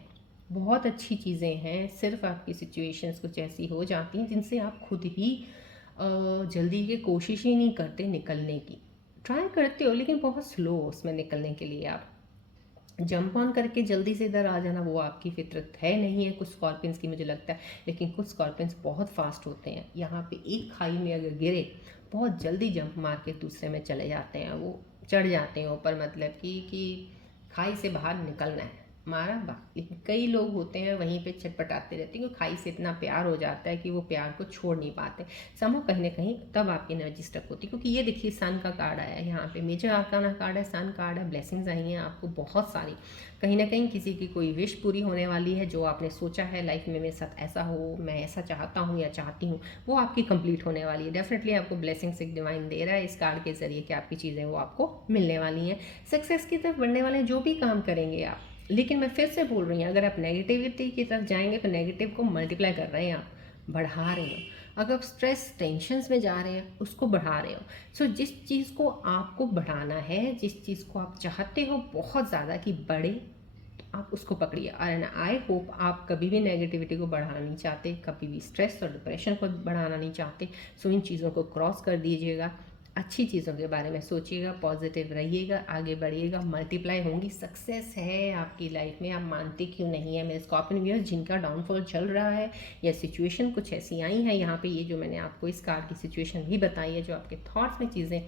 बहुत अच्छी चीज़ें हैं। सिर्फ आपकी सिचुएशंस कुछ ऐसी हो जाती हैं जिनसे आप खुद ही जल्दी की कोशिश ही नहीं करते निकलने की, ट्राई करते हो लेकिन बहुत स्लो उसमें निकलने के लिए। आप जंप ऑन करके जल्दी से इधर आ जाना वो आपकी फितरत है, नहीं है कुछ स्कॉर्पियंस की मुझे लगता है, लेकिन कुछ स्कॉर्पियंस बहुत फास्ट होते हैं। यहाँ पे एक खाई में अगर गिरे, बहुत जल्दी जंप मार के दूसरे में चले जाते हैं, वो चढ़ जाते हैं ऊपर, मतलब कि खाई से बाहर निकलना है, मारा लेकिन कई लोग होते हैं वहीं पे छटपटाते रहते हैं, क्योंकि खाई से इतना प्यार हो जाता है कि वो प्यार को छोड़ नहीं पाते। समूह कहीं ना कहीं तब आपकी एनर्जी स्टक होती है, क्योंकि ये देखिए सन का कार्ड आया है यहाँ पे, मेजर आर्काना कार्ड है, सन कार्ड है, ब्लेसिंग्स आई हैं आपको बहुत सारी। कहीं ना कहीं किसी की कोई विश पूरी होने वाली है, जो आपने सोचा है लाइफ में मेरे साथ ऐसा हो, मैं ऐसा चाहता हूँ या चाहती हूँ, वो आपकी कंप्लीट होने वाली है। डेफिनेटली आपको ब्लेसिंग्स एक डिवाइन दे रहा है इस कार्ड के जरिए कि आपकी चीज़ें वो आपको मिलने वाली हैं, सक्सेस की तरफ बढ़ने वाले हैं जो भी काम करेंगे आप। लेकिन मैं फिर से बोल रही हूँ, अगर आप नेगेटिविटी की तरफ जाएंगे तो नेगेटिव को मल्टीप्लाई कर रहे हैं, आप बढ़ा रहे हो। अगर आप स्ट्रेस टेंशन्स में जा रहे हैं उसको बढ़ा रहे हो। सो जिस चीज़ को आपको बढ़ाना है, जिस चीज़ को आप चाहते हो बहुत ज़्यादा कि बढ़े, तो आप उसको पकड़िए। एंड आई होप आप कभी भी नेगेटिविटी को बढ़ाना नहीं चाहते, कभी भी स्ट्रेस और डिप्रेशन को बढ़ाना नहीं चाहते। सो इन चीज़ों को क्रॉस कर दीजिएगा, अच्छी चीज़ों के बारे में सोचिएगा, पॉजिटिव रहिएगा, आगे बढ़िएगा, मल्टीप्लाई होंगी। सक्सेस है आपकी लाइफ में, आप मानते क्यों नहीं है। मेरे स्कॉर्पियन व्यूअर्स जिनका डाउनफॉल चल रहा है या सिचुएशन कुछ ऐसी आई हैं यहाँ पे, ये जो मैंने आपको इस कार्ड की सिचुएशन भी बताई है, जो आपके थॉट्स में चीज़ें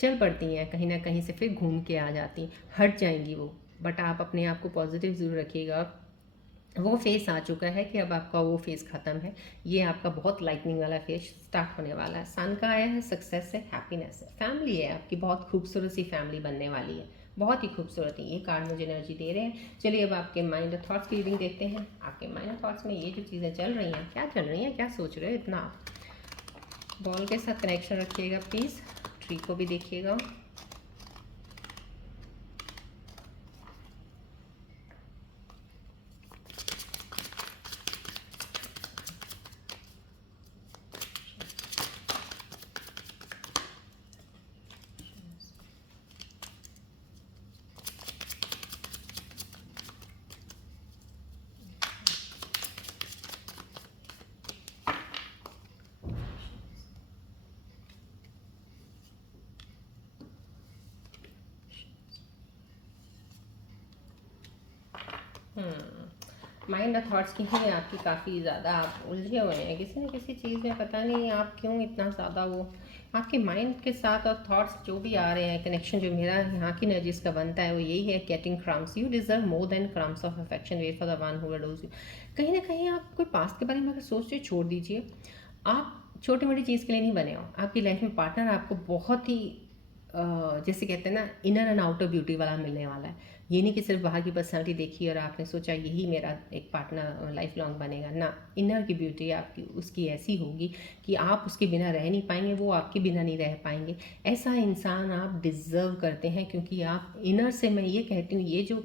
चल पड़ती हैं कहीं ना कहीं से फिर घूम के आ जाती, हट जाएंगी वो, बट आप अपने आप को पॉजिटिव ज़रूर रखिएगा। वो फेस आ चुका है कि अब आपका वो फेस ख़त्म है, ये आपका बहुत लाइटनिंग वाला फेस स्टार्ट होने वाला है। सन का आया है, सक्सेस है, हैप्पीनेस है, फैमिली है आपकी, बहुत खूबसूरत सी फैमिली बनने वाली है, बहुत ही खूबसूरत है। ये कार्ड मुझे एनर्जी दे रहे हैं। चलिए अब आपके माइंड और थॉट्स की रीडिंग देखते हैं। आपके माइंड और थॉट्स में ये जो चीज़ें चल रही हैं, क्या चल रही हैं, क्या सोच रहे हो इतना आप। बॉल के साथ कनेक्शन रखिएगा प्लीज़, ट्री को भी देखिएगा। माइंड और थॉट्स की ही आपकी काफ़ी ज़्यादा आप उलझे हुए हैं किसी न किसी चीज़ में, पता नहीं आप क्यों इतना ज़्यादा वो आपके माइंड के साथ और थॉट्स जो भी आ रहे हैं, कनेक्शन जो मेरा यहाँ की एनर्जीज का बनता है वो यही है, getting crumbs, you deserve more than crumbs of affection, wait for the one who adores you. कहीं ना कहीं आप कोई पास्ट के बारे में अगर सोच रहे, छोड़ दीजिए। आप छोटी मोटी चीज़ के लिए नहीं बने हो, आपकी लाइफ में पार्टनर आपको बहुत ही जैसे कहते हैं ना, इनर एंड आउटर ब्यूटी वाला मिलने वाला है। ये नहीं कि सिर्फ बाहर की पर्सनालिटी देखी और आपने सोचा यही मेरा एक पार्टनर लाइफ लॉन्ग बनेगा ना। इनर की ब्यूटी आपकी उसकी ऐसी होगी कि आप उसके बिना रह नहीं पाएंगे, वो आपके बिना नहीं रह पाएंगे। ऐसा इंसान आप डिज़र्व करते हैं, क्योंकि आप इनर से, मैं ये कहती हूँ, ये जो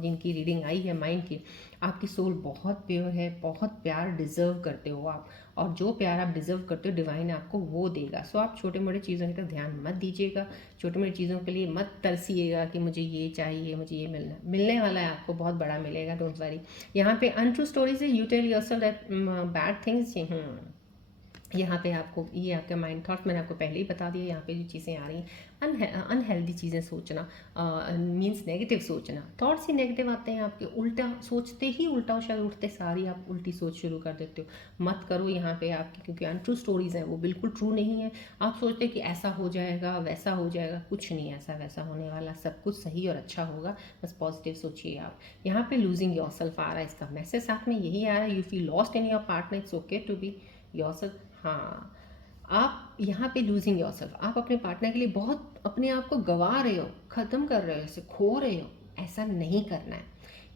जिनकी रीडिंग आई है माइंड की, आपकी सोल बहुत प्योर है, बहुत प्यार डिज़र्व करते हो आप, और जो प्यार आप डिज़र्व करते हो डिवाइन आपको वो देगा। सो आप छोटे मोटे चीज़ों की तरफ ध्यान मत दीजिएगा, छोटी मोटी चीज़ों के लिए मत तरसिएगा कि मुझे ये चाहिए, मुझे ये मिलने वाला है, आपको बहुत बड़ा मिलेगा, डोंट वरी। यहाँ पे अनट्रू स्टोरीज है, you tell yourself that bad things. यहाँ पे आपको ये आपके माइंड थॉट्स मैंने आपको पहले ही बता दिया। यहाँ पे जो चीज़ें आ रही हैं, अनहेल्दी चीज़ें सोचना, मीन्स नेगेटिव सोचना, थॉट्स ही नेगेटिव आते हैं आपके, उल्टा सोचते ही उल्टा, शायद उठते सारी आप उल्टी सोच शुरू कर देते हो। मत करो यहाँ पे आपकी, क्योंकि अनट्रू स्टोरीज़ हैं, वो बिल्कुल ट्रू नहीं है। आप सोचते कि ऐसा हो जाएगा, वैसा हो जाएगा, कुछ नहीं ऐसा वैसा होने वाला, सब कुछ सही और अच्छा होगा, बस पॉजिटिव सोचिए आप। यहाँ पे लूजिंग योर सेल्फ आ रहा है, इसका मैसेज साथ में यही आ रहा है, you feel lost in your partner, it's okay to be yourself. हाँ, आप यहाँ पे लूजिंग योरसेल्फ, आप अपने पार्टनर के लिए बहुत अपने आप को गवा रहे हो, ख़त्म कर रहे हो, इसे खो रहे हो, ऐसा नहीं करना है।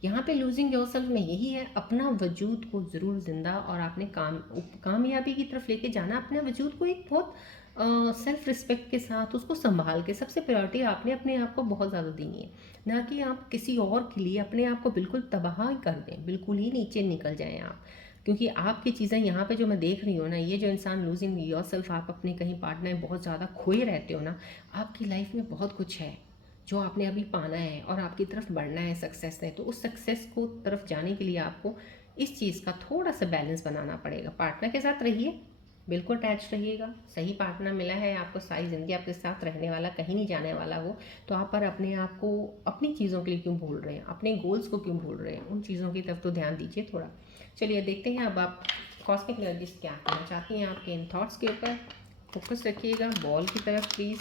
यहाँ पे लूजिंग योरसेल्फ में यही है, अपना वजूद को ज़रूर ज़िंदा और आपने कामयाबी की तरफ लेके जाना, अपने वजूद को एक बहुत सेल्फ रिस्पेक्ट के साथ उसको संभाल के, सबसे प्रायोरिटी आपने अपने आप को बहुत ज़्यादा देनी है, ना कि आप किसी और के लिए अपने आप को बिल्कुल तबाह कर दें, बिल्कुल ही नीचे निकल जाएं आप। क्योंकि आपकी चीज़ें यहाँ पे जो मैं देख रही हूँ ना, ये जो इंसान लूजिंग योर सेल्फ, आप अपने कहीं पार्टनर में बहुत ज़्यादा खोए रहते हो ना, आपकी लाइफ में बहुत कुछ है जो आपने अभी पाना है और आपकी तरफ बढ़ना है सक्सेस है। तो उस सक्सेस को तरफ जाने के लिए आपको इस चीज़ का थोड़ा सा बैलेंस बनाना पड़ेगा। पार्टनर के साथ रहिए, बिल्कुल अटैच रहिएगा, सही पार्टनर मिला है आपको, सारी ज़िंदगी आपके साथ रहने वाला, कहीं नहीं जाने वाला वो, तो आप पर अपने आप को अपनी चीज़ों के लिए क्यों भूल रहे हैं, अपने गोल्स को क्यों भूल रहे हैं, उन चीज़ों की तरफ तो ध्यान दीजिए थोड़ा। चलिए देखते हैं अब आप कॉस्मिक एनर्जीज क्या कहना चाहती हैं आपके इन थॉट्स के ऊपर। फोकस रखिएगा बॉल की तरफ प्लीज़।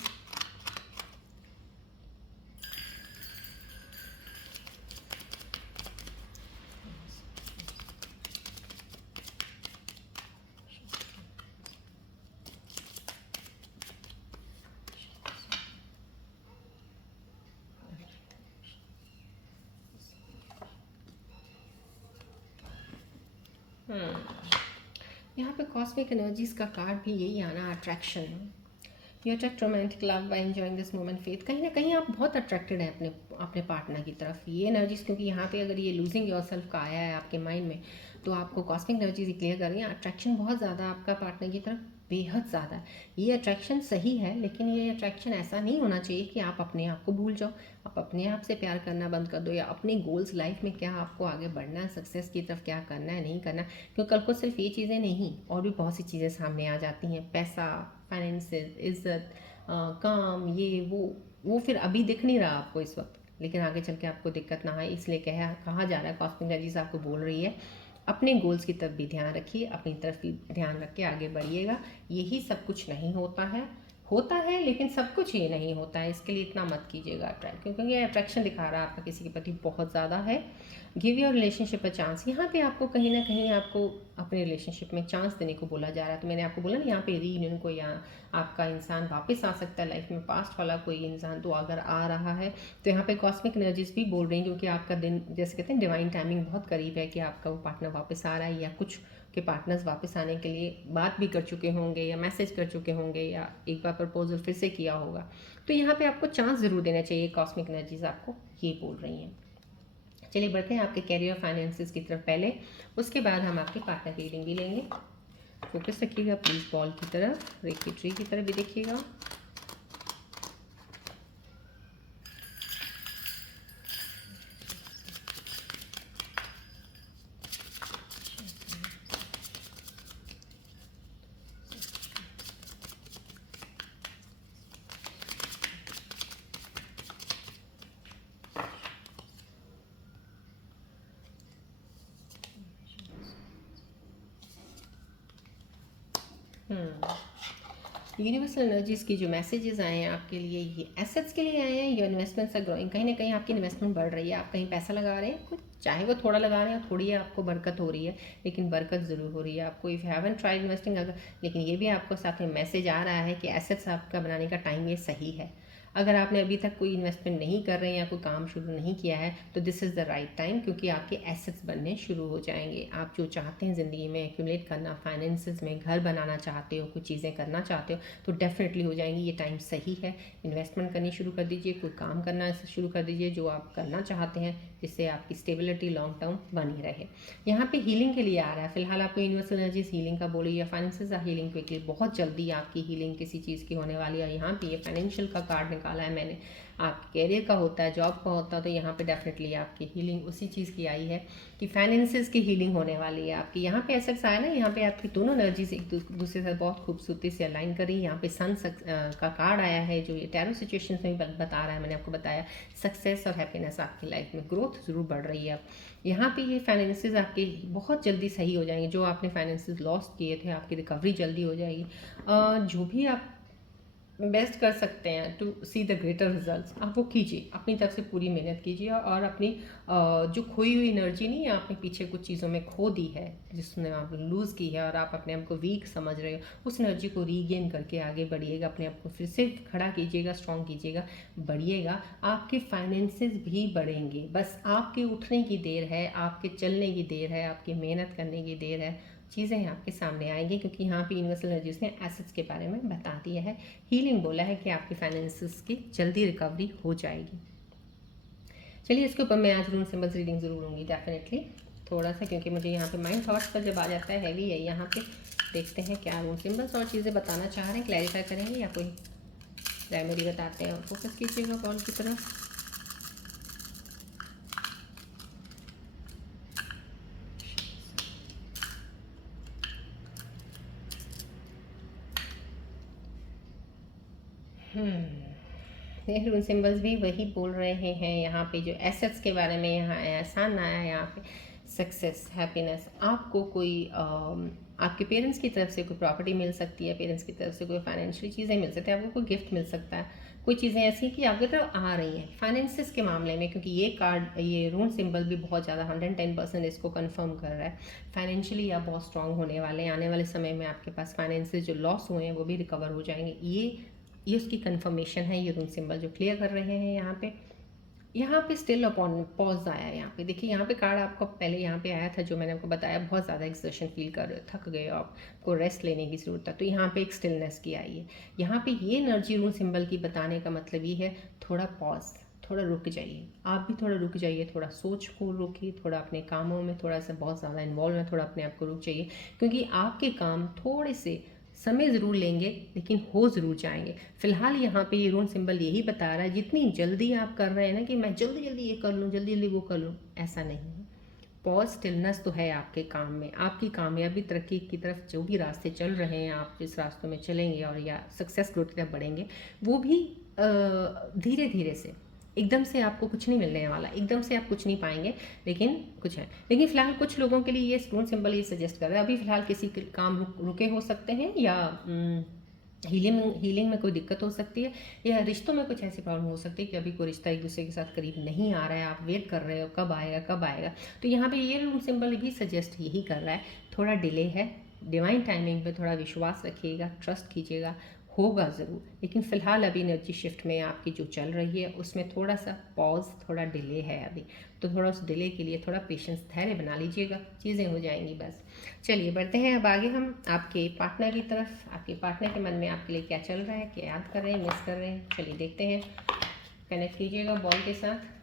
यहाँ पे कॉस्मिक एनर्जीज का कार्ड भी यही आना, attraction. You attract romantic love by enjoying this moment faith. कहीं ना कहीं आप बहुत अट्रैक्टेड हैं अपने अपने पार्टनर की तरफ। ये एनर्जीज, क्योंकि यहाँ पे अगर ये लूजिंग योर सेल्फ का आया है आपके माइंड में, तो आपको कॉस्मिक एनर्जीज क्लियर कर रही हैं। अट्रैक्शन बहुत ज़्यादा आपका पार्टनर की तरफ, बेहद ज़्यादा। ये अट्रैक्शन सही है, लेकिन ये अट्रैक्शन ऐसा नहीं होना चाहिए कि आप अपने आप को भूल जाओ, आप अपने आप से प्यार करना बंद कर दो, या अपने गोल्स लाइफ में क्या आपको आगे बढ़ना है, सक्सेस की तरफ क्या करना है, नहीं करना। क्योंकि कल को सिर्फ ये चीज़ें नहीं, और भी बहुत सी चीज़ें सामने आ जाती हैं। पैसा, फाइनेंसेस, इज्जत, काम, ये वो फिर अभी दिख नहीं रहा आपको इस वक्त, लेकिन आगे चल के आपको दिक्कत ना आए, इसलिए कहा जा रहा है, कॉस्मिक एनर्जीज आपको बोल रही है अपने गोल्स की तरफ भी ध्यान रखिए, अपनी तरफ भी ध्यान रख के आगे बढ़िएगा। यही सब कुछ नहीं होता है लेकिन सब कुछ ये नहीं होता है, इसके लिए इतना मत कीजिएगा अट्रैक्ट, क्योंकि ये अट्रैक्शन दिखा रहा है आपका किसी के प्रति बहुत ज़्यादा है। Give your relationship a chance. यहाँ पे आपको कहीं ना कहीं आपको अपने रिलेशनशिप में चांस देने को बोला जा रहा है। तो मैंने आपको बोला ना, यहाँ पे रीयूनियन को, या आपका इंसान वापस आ सकता है लाइफ में, पास्ट वाला कोई इंसान तो अगर आ रहा है, तो यहाँ पे कॉस्मिक एनर्जीज भी बोल रही हैं, क्योंकि आपका दिन, जैसे कहते हैं डिवाइन टाइमिंग बहुत करीब है कि आपका वो पार्टनर वापस आ रहा है, या कुछ के पार्टनर्स वापस आने के लिए बात भी कर चुके होंगे, या मैसेज कर चुके होंगे, या एक बार प्रपोजल फिर से किया होगा। तो यहाँ पे आपको चांस ज़रूर देना चाहिए, कॉस्मिक एनर्जीज आपको ये बोल रही हैं। चलिए बढ़ते हैं आपके कैरियर फाइनेंसेस की तरफ पहले, उसके बाद हम आपके पार्टनर की रीडिंग भी लेंगे। फोकस रखिएगा प्लीज़ बॉल की तरफ, रेकी ट्री की तरफ भी देखिएगा। यूनिवर्सल एनर्जीज की जो मैसेजेस आए हैं आपके लिए, ये एसेट्स के लिए आए हैं। Your investments are growing. कहीं ना कहीं आपकी इन्वेस्टमेंट बढ़ रही है, आप कहीं पैसा लगा रहे हैं, कुछ चाहे वो थोड़ा लगा रहे हैं, थोड़ी आपको बरकत हो रही है, लेकिन बरकत ज़रूर हो रही है आपको। इफ़ हैवन ट्राइड इन्वेस्टिंग, अगर, लेकिन ये भी आपको साथ में मैसेज आ रहा है कि एसेट्स आपका बनाने का टाइम ये सही है। अगर आपने अभी तक कोई इन्वेस्टमेंट नहीं कर रहे हैं या कोई काम शुरू नहीं किया है, तो this is the right time, क्योंकि आपके एसेट्स बनने शुरू हो जाएंगे। आप जो चाहते हैं ज़िंदगी में एक्यूमुलेट करना, फाइनेंसेस में घर बनाना चाहते हो, कुछ चीज़ें करना चाहते हो, तो डेफिनेटली हो जाएंगी। ये टाइम सही है, इन्वेस्टमेंट करनी शुरू कर दीजिए, कोई काम करना शुरू कर दीजिए जो आप करना चाहते हैं, जिससे आपकी स्टेबिलिटी लॉन्ग टर्म बनी रहे। यहाँ पे हीलिंग के लिए आ रहा है फिलहाल आपको यूनिवर्सल एनर्जीज हीलिंग का बोली है। फाइनेंसेस आर हीलिंग क्विकली, बहुत जल्दी आपकी हीलिंग किसी चीज़ की होने वाली है। यहाँ पे ये फाइनेंशियल का कार्ड निकाला है मैंने, आपके कैरियर का होता है, जॉब का होता है, तो यहाँ पे डेफिनेटली आपकी हीलिंग उसी चीज़ की आई है कि फाइनेंसेस की हीलिंग होने वाली है आपकी। यहाँ पे ऐसा आया ना, यहाँ पे आपकी दोनों एनर्जीज एक दूसरे से बहुत खूबसूरती से अलाइन कर रही है। यहाँ पे सन का कार्ड आया है, जो ये टैरो सिचुएशन में बता रहा है, मैंने आपको बताया सक्सेस और हैप्पीनेस आपकी लाइफ में, ग्रोथ ज़रूर बढ़ रही है अब। यहाँ पे ये फाइनेंसेस आपके बहुत जल्दी सही हो जाएंगे। जो आपने फाइनेंसेस लॉस किए थे, आपकी रिकवरी जल्दी हो जाएगी। जो भी आप बेस्ट कर सकते हैं to see the greater results, आप वो कीजिए, अपनी तरफ से पूरी मेहनत कीजिए, और अपनी जो खोई हुई एनर्जी नहीं, आपने पीछे कुछ चीज़ों में खो दी है, जिसने आप लूज़ की है और आप अपने आप को वीक समझ रहे हो, उस एनर्जी को रीगेन करके आगे बढ़िएगा, अपने आप को फिर से खड़ा कीजिएगा, स्ट्रॉन्ग कीजिएगा, बढ़िएगा। आपके फाइनेंसेस भी बढ़ेंगे, बस आपके उठने की देर है, आपके चलने की देर है, आपकी मेहनत करने की देर है। चीज़ें आपके सामने आएंगी, क्योंकि यहाँ पे यूनिवर्सल एनर्जीज ने एसेट्स के बारे में बता दिया है। हीलिंग बोला है कि आपकी फाइनेंसेस की जल्दी रिकवरी हो जाएगी। चलिए, इसके ऊपर मैं आज रूम सिंबल्स रीडिंग ज़रूर लूँगी डेफिनेटली, थोड़ा सा, क्योंकि मुझे यहाँ पे माइंड थॉट्स पर जब आ जाता है हैवी है यहाँ पे। देखते हैं क्या रूम सिंबल्स और चीज़ें बताना चाह रहे हैं, क्लैरिफाई करेंगे या कोई रेमेडी बताते हैं। और फोकस कीजिएगा बॉल की तरफ। रून सिंबल्स भी वही बोल रहे हैं यहाँ पे, जो एसेट्स के बारे में यहाँ आसान आया है। यहाँ पे सक्सेस, हैप्पीनेस, आपको कोई आपके पेरेंट्स की तरफ से कोई प्रॉपर्टी मिल सकती है, पेरेंट्स की तरफ से कोई फाइनेंशियल चीज़ें मिल सकती है, आपको कोई गिफ्ट मिल सकता है, कोई चीज़ें ऐसी कि आपकी तरफ आ रही हैं फाइनेंसिस के मामले में, क्योंकि ये कार्ड, ये रून सिंबल भी बहुत ज़्यादा 110% इसको कंफर्म कर रहा है। फाइनेंशियली आप बहुत स्ट्रांग होने वाले हैं, आने वाले समय में आपके पास फाइनेंसेस जो लॉस हुए हैं वो भी रिकवर हो जाएंगे। ये उसकी कंफर्मेशन है, ये रून सिंबल जो क्लियर कर रहे हैं यहाँ पे। यहाँ पे स्टिल अपॉन पॉज आया है। यहाँ पे देखिए, यहाँ पे कार्ड आपको पहले यहाँ पे आया था जो मैंने आपको बताया, बहुत ज़्यादा एक्सर्शन फील कर रहे हो, थक गए हो, आपको रेस्ट लेने की ज़रूरत है, तो यहाँ पे एक स्टिलनेस की आई है। यहाँ पे ये एनर्जी रूल सिंबल की बताने का मतलब ये है, थोड़ा पॉज, थोड़ा रुक जाइए, आप भी थोड़ा रुक जाइए, थोड़ा सोच को रोकिए, थोड़ा अपने कामों में थोड़ा सा बहुत ज़्यादा इन्वॉल्व है, थोड़ा अपने आप को रुक जाइए, क्योंकि आपके काम थोड़े से समय ज़रूर लेंगे लेकिन हो ज़रूर जाएंगे। फिलहाल यहाँ पे ये रून सिंबल यही बता रहा है, जितनी जल्दी आप कर रहे हैं ना कि मैं जल्दी जल्दी ये कर लूँ, जल्दी जल्दी वो कर लूँ, ऐसा नहीं है। पॉज, स्टिलनेस तो है आपके काम में, आपकी कामयाबी तरक्की की तरफ जो भी रास्ते चल रहे हैं, आप जिस रास्तों में चलेंगे और या सक्सेस ग्रोथ की तरफ बढ़ेंगे, वो भी धीरे धीरे से, एकदम से आपको कुछ नहीं मिलने वाला, एकदम से आप कुछ नहीं पाएंगे, लेकिन कुछ है। लेकिन फिलहाल कुछ लोगों के लिए ये स्टोन सिंबल ये सजेस्ट कर रहा है, अभी फिलहाल किसी के काम रुके हो सकते हैं, या हीलिंग में कोई दिक्कत हो सकती है, या रिश्तों में कुछ ऐसी प्रॉब्लम हो सकती है कि अभी कोई रिश्ता एक दूसरे के साथ करीब नहीं आ रहा है, आप वेट कर रहे हो कब आएगा कब आएगा। तो यहाँ पे ये रूम सिंबल भी सजेस्ट यही कर रहा है, थोड़ा डिले है, डिवाइन टाइमिंग पे थोड़ा विश्वास रखिएगा, ट्रस्ट कीजिएगा, होगा ज़रूर। लेकिन फ़िलहाल अभी एनर्जी शिफ्ट में आपकी जो चल रही है उसमें थोड़ा सा पॉज, थोड़ा डिले है अभी, तो थोड़ा उस डिले के लिए थोड़ा पेशेंस, धैर्य बना लीजिएगा, चीज़ें हो जाएंगी बस। चलिए बढ़ते हैं अब आगे हम आपके पार्टनर की तरफ। आपके पार्टनर के मन में आपके लिए क्या चल रहा है, क्या याद कर रहे हैं, मिस कर रहे हैं, चलिए देखते हैं। कनेक्ट कीजिएगा बॉल के साथ।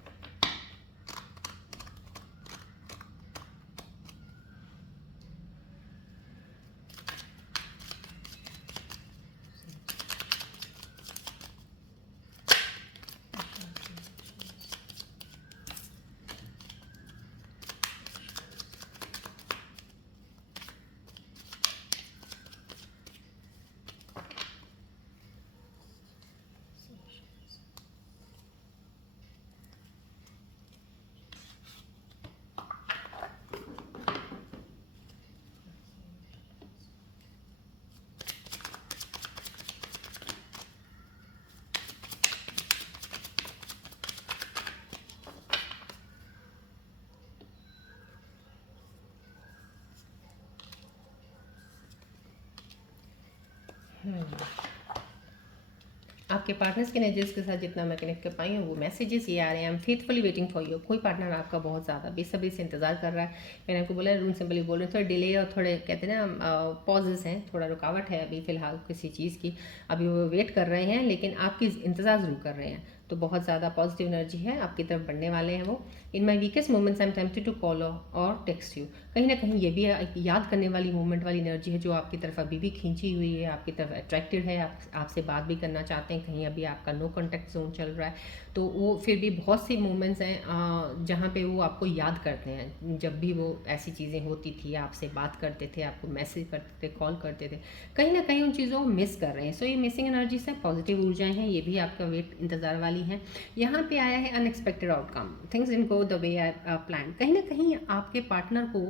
आपके पार्टनर्स के एनर्जीज के साथ जितना मैं कनेक्ट कर पाई हूँ, वो मैसेजेस ये आ रहे हैं, I am faithfully waiting for you. कोई पार्टनर आपका बहुत ज़्यादा बेसब्री से इंतजार कर रहा है। मैंने आपको बोला, रूम सिंपली बोल रहे हैं, थोड़ा डिले और थोड़े कहते हैं ना पॉजेस हैं, थोड़ा रुकावट है अभी फ़िलहाल किसी चीज़ की, अभी वो वेट कर रहे हैं, लेकिन आपकी इंतज़ार ज़रूर कर रहे हैं। तो बहुत ज़्यादा पॉजिटिव एनर्जी है, आपकी तरफ बढ़ने वाले हैं वो। In my weakest moments I am tempted to call or text you. कहीं ना कहीं ये भी याद करने वाली मोमेंट वाली एनर्जी है, जो आपकी तरफ अभी भी खींची हुई है, आपकी तरफ अट्रैक्टेड है, आपसे बात भी करना चाहते हैं, कहीं अभी आपका नो कॉन्टैक्ट जोन चल रहा है। तो वो फिर भी बहुत सी मोमेंट्स हैं जहाँ पे वो आपको याद करते हैं, जब भी वो ऐसी चीज़ें होती थी, आपसे बात करते थे, आपको मैसेज करते थे, कॉल करते थे, कहीं ना कहीं उन चीज़ों को मिस कर रहे हैं। सो ये मिसिंग एनर्जी से पॉजिटिव ऊर्जाएं हैं, ये भी आपका वेट इंतज़ार वाली हैं। यहाँ पे आया है unexpected outcome, things didn't go the way I plan. कहीं ना कहीं आपके पार्टनर को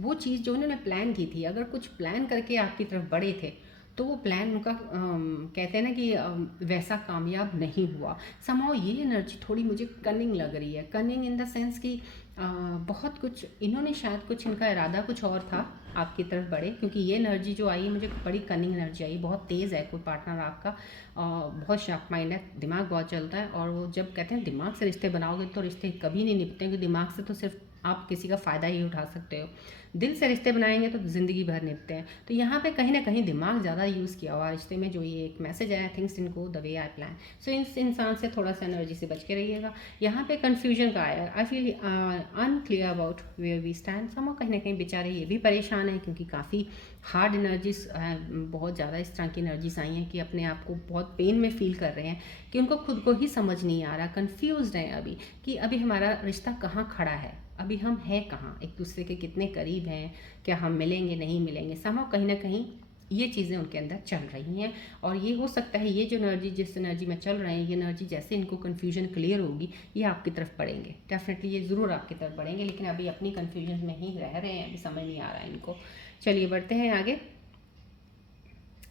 वो चीज़ जो उन्होंने प्लान की थी, अगर कुछ प्लान करके आपकी तरफ बढ़े थे, तो वो प्लान उनका कहते हैं ना कि वैसा कामयाब नहीं हुआ। समहाउ ये एनर्जी थोड़ी मुझे कनिंग लग रही है, कनिंग इन द सेंस कि बहुत कुछ इन्होंने, शायद कुछ इनका इरादा कुछ और था आपकी तरफ बढ़े, क्योंकि ये एनर्जी जो आई है मुझे बड़ी कनिंग एनर्जी आई, बहुत तेज़ है कोई पार्टनर आपका, बहुत शार्प माइंड है, दिमाग बहुत चलता है, और वो जब कहते हैं दिमाग से रिश्ते बनाओगे तो रिश्ते कभी नहीं निपटेंगे, दिमाग से तो सिर्फ आप किसी का फ़ायदा ही उठा सकते हो, दिल से रिश्ते बनाएंगे तो ज़िंदगी भर निपटते हैं। तो यहाँ पे कहीं ना कहीं दिमाग ज़्यादा यूज़ किया हुआ रिश्ते में, जो ये एक मैसेज आया, things didn't go the way I plan. So इस इंसान से थोड़ा सा एनर्जी से बच के रहिएगा। यहाँ पे कन्फ्यूजन का आया, I feel unclear about where we stand. समो कहीं ना कहीं बेचारे ये भी परेशान हैं, क्योंकि काफ़ी हार्ड एनर्जीज, बहुत ज़्यादा इस तरह की एनर्जीज आई हैं कि अपने आप को बहुत पेन में फील कर रहे हैं, कि उनको खुद को ही समझ नहीं आ रहा, कन्फ्यूज हैं अभी कि अभी हमारा रिश्ता कहाँ खड़ा है, अभी हम हैं कहाँ, एक दूसरे के कितने करीब हैं, क्या हम मिलेंगे नहीं मिलेंगे। समहाउ कहीं ना कहीं ये चीज़ें उनके अंदर चल रही हैं, और ये हो सकता है ये जो एनर्जी, जिस एनर्जी में चल रहे हैं, ये एनर्जी जैसे इनको कन्फ्यूजन क्लियर होगी, ये आपकी तरफ बढ़ेंगे, डेफिनेटली ये ज़रूर आपकी तरफ बढ़ेंगे, लेकिन अभी अपनी कन्फ्यूजन में ही रह रहे हैं, अभी समझ नहीं आ रहा है इनको। चलिए बढ़ते हैं आगे।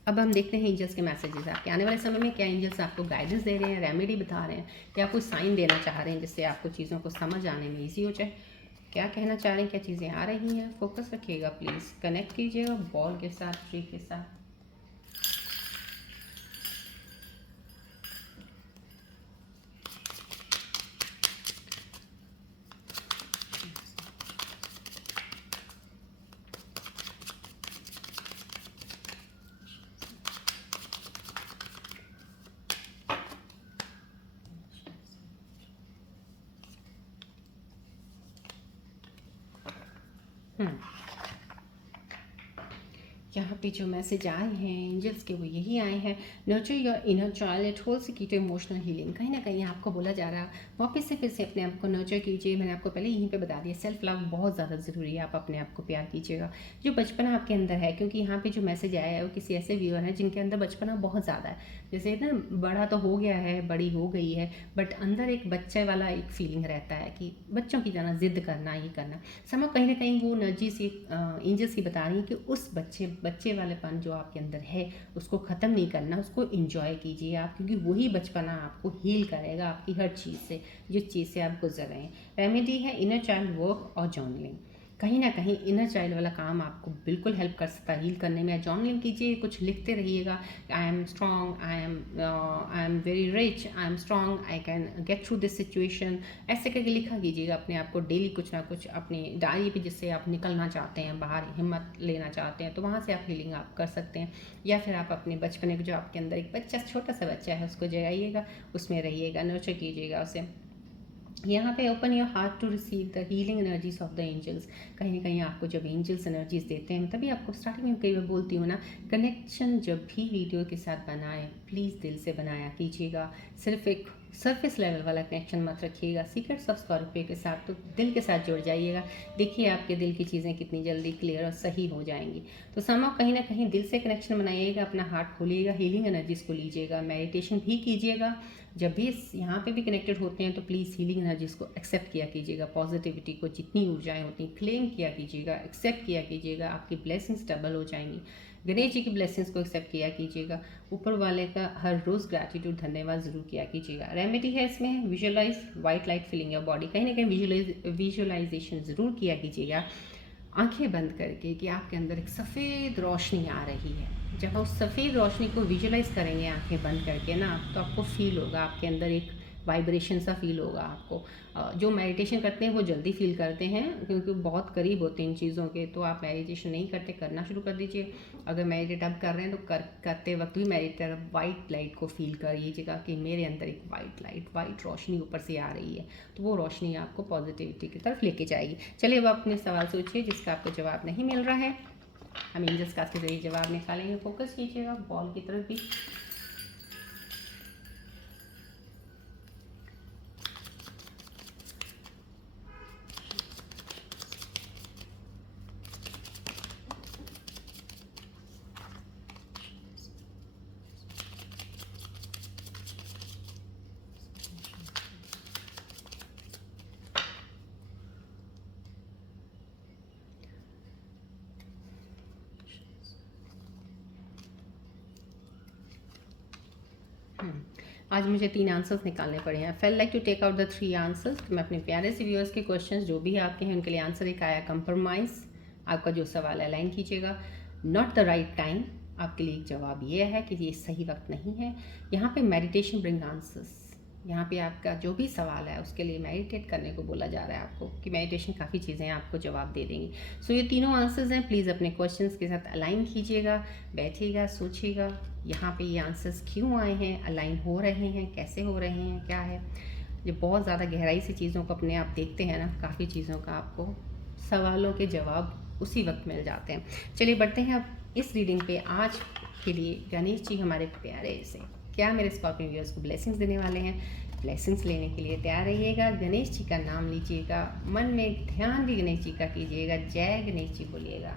अब हम देखते हैं एंजल्स के मैसेजेस, आपके आने वाले समय में क्या एंजल्स आपको गाइडेंस दे रहे हैं, रेमेडी बता रहे हैं, क्या कोई साइन देना चाह रहे हैं जिससे आपको चीज़ों को समझ आने में ईजी हो जाए, क्या कहना चाह रहे हैं, क्या चीज़ें आ रही हैं। फोकस रखिएगा प्लीज़, कनेक्ट कीजिएगा बॉल के साथ, ट्री के साथ। हम्म यहाँ पे जो मैसेज आए हैं एंजल्स के वो यही आए हैं, nurture your inner child, it holds की टू इमोशनल हीलिंग। कहीं ना कहीं आपको बोला जा रहा है वापस से फिर से अपने आप को नर्चर कीजिए। मैंने आपको पहले यहीं पे बता दिया, सेल्फ लव बहुत ज़्यादा ज़रूरी है। आप अपने आप को प्यार कीजिएगा, जो बचपना आपके अंदर है, क्योंकि यहाँ पे जो मैसेज आया है वो किसी ऐसे व्यूअर हैं जिनके अंदर बचपना बहुत ज़्यादा है। जैसे ना बड़ा तो हो गया है, बड़ी हो गई है, बट अंदर एक बच्चे वाला एक फीलिंग रहता है कि बच्चों की जाना, जिद करना, ये करना। समय कहीं ना कहीं वो एनर्जी सी एंजल्स की बता रही है कि उस बच्चे वालेपन जो आपके अंदर है उसको ख़त्म नहीं करना, उसको इंजॉय कीजिए आप, क्योंकि वही बचपना आपको हील करेगा आपकी हर चीज़ से, जिस चीज़ से आप गुजर रहे हैं। रेमेडी है इनर चाइल्ड वर्क और जर्नलिंग। कहीं ना कहीं इनर चाइल्ड वाला काम आपको बिल्कुल हेल्प कर सकता है हील करने में। जर्नलिंग कीजिए, कुछ लिखते रहिएगा, I am strong, I am very rich, I am strong, I can get through this situation, ऐसे करके लिखा कीजिएगा अपने आप को डेली कुछ ना कुछ अपनी डायरी पे, जिससे आप निकलना चाहते हैं बाहर, हिम्मत लेना चाहते हैं, तो वहाँ से आप हीलिंग आप कर सकते हैं। या फिर आप अपने बचपने को, जो आपके अंदर एक बच्चा, छोटा सा बच्चा है, उसको जगाइएगा, उसमें रहिएगा, नर्चर कीजिएगा उसे। यहाँ पे open your heart to receive the healing energies of the angels. कहीं ना कहीं आपको जब एंजल्स एनर्जीज देते हैं, तभी आपको स्टार्टिंग में कई बार बोलती हूँ ना, कनेक्शन जब भी वीडियो के साथ बनाएं प्लीज़ दिल से बनाया कीजिएगा। सिर्फ एक सरफेस लेवल वाला कनेक्शन मत रखिएगा। सीक्रेट्स ऑफ स्कॉर्पियो के साथ तो दिल के साथ जुड़ जाइएगा, देखिए आपके दिल की चीज़ें कितनी जल्दी क्लियर और सही हो जाएंगी। तो समाव कहीं ना कहीं दिल से कनेक्शन बनाइएगा, अपना हार्ट खोलिएगा, हीलिंग एनर्जीज को लीजिएगा, मेडिटेशन भी कीजिएगा। जब भी यहाँ पे भी कनेक्टेड होते हैं तो प्लीज़ हीलिंग एनर्जीज को एक्सेप्ट किया कीजिएगा, पॉजिटिविटी को, जितनी ऊर्जाएं होती हैं क्लेम किया कीजिएगा, एक्सेप्ट किया कीजिएगा, आपकी ब्लेसिंग्स डबल हो जाएंगी। गणेश जी की ब्लेसिंग्स को एक्सेप्ट किया कीजिएगा, ऊपर वाले का हर रोज़ ग्रैटिट्यूड, धन्यवाद ज़रूर किया कीजिएगा। रेमेडी है इसमें visualize white light filling your body. कहीं ना कहीं विजुअलाइजेशन ज़रूर किया कीजिएगा आंखें बंद करके कि आपके अंदर एक सफ़ेद रोशनी आ रही है। जब आप उस सफ़ेद रोशनी को विजुलाइज करेंगे आंखें बंद करके ना, तो आपको फील होगा, आपके अंदर एक वाइब्रेशन सा फील होगा आपको। जो मेडिटेशन करते हैं वो जल्दी फील करते हैं, क्योंकि बहुत करीब होते हैं इन चीज़ों के। तो आप मेडिटेशन नहीं करते, करना शुरू कर दीजिए। अगर मेडिटेट आप कर रहे हैं तो करते वक्त भी मेडिटेट वाइट लाइट को फील करिएगा कि मेरे अंदर एक वाइट लाइट, वाइट रोशनी ऊपर से आ रही है। तो वो रोशनी आपको पॉजिटिविटी की तरफ लेके जाएगी। चलिए अब आप अपने सवाल सोचिए जिसका आपको जवाब नहीं मिल रहा है, हम एंजल्स कार्ड के जरिए जवाब निकालेंगे। फोकस कीजिएगा बॉल की तरफ भी। आज मुझे 3 आंसर्स निकालने पड़े हैं। Feel like to take out the 3 answers. तो मैं अपने प्यारे से व्यूअर्स के क्वेश्चंस जो भी आपके हैं उनके लिए आंसर एक आया, कंप्रोमाइज़। आपका जो सवाल है अलाइन कीजिएगा। नॉट द राइट टाइम, आपके लिए एक जवाब ये है कि ये सही वक्त नहीं है। यहाँ पे मेडिटेशन ब्रिंग आंसर्स, यहाँ पे आपका जो भी सवाल है उसके लिए मेडिटेट करने को बोला जा रहा है आपको, कि मेडिटेशन काफ़ी चीज़ें आपको जवाब दे देंगी। सो ये तीनों आंसर्स हैं, प्लीज़ अपने क्वेश्चंस के साथ अलाइन कीजिएगा, बैठिएगा, सोचिएगा यहाँ पे ये आंसर्स क्यों आए हैं, अलाइन हो रहे हैं, कैसे हो रहे हैं, क्या है। जब बहुत ज़्यादा गहराई से चीज़ों को अपने आप देखते हैं ना, काफ़ी चीज़ों का आपको सवालों के जवाब उसी वक्त मिल जाते हैं। चलिए बढ़ते हैं अब इस रीडिंग पे। आज के लिए गणेश जी हमारे प्यारे से क्या मेरे स्कॉर्पियो व्यूअर्स को ब्लेसिंग्स देने वाले हैं। ब्लेसिंग्स लेने के लिए तैयार रहिएगा, गणेश जी का नाम लीजिएगा, मन में ध्यान भी गणेश जी का कीजिएगा, जय गणेश जी बोलिएगा।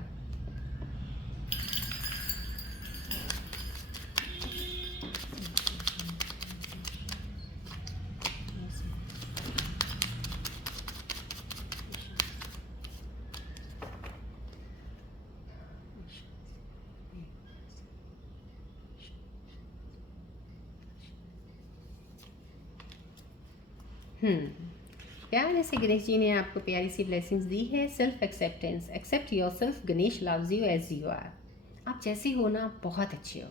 प्यारे से गणेश जी ने आपको प्यारी सी ब्लेसिंग्स दी है। Self acceptance, accept yourself, Ganesh loves you as you are. आप जैसे हो ना, बहुत अच्छे हो।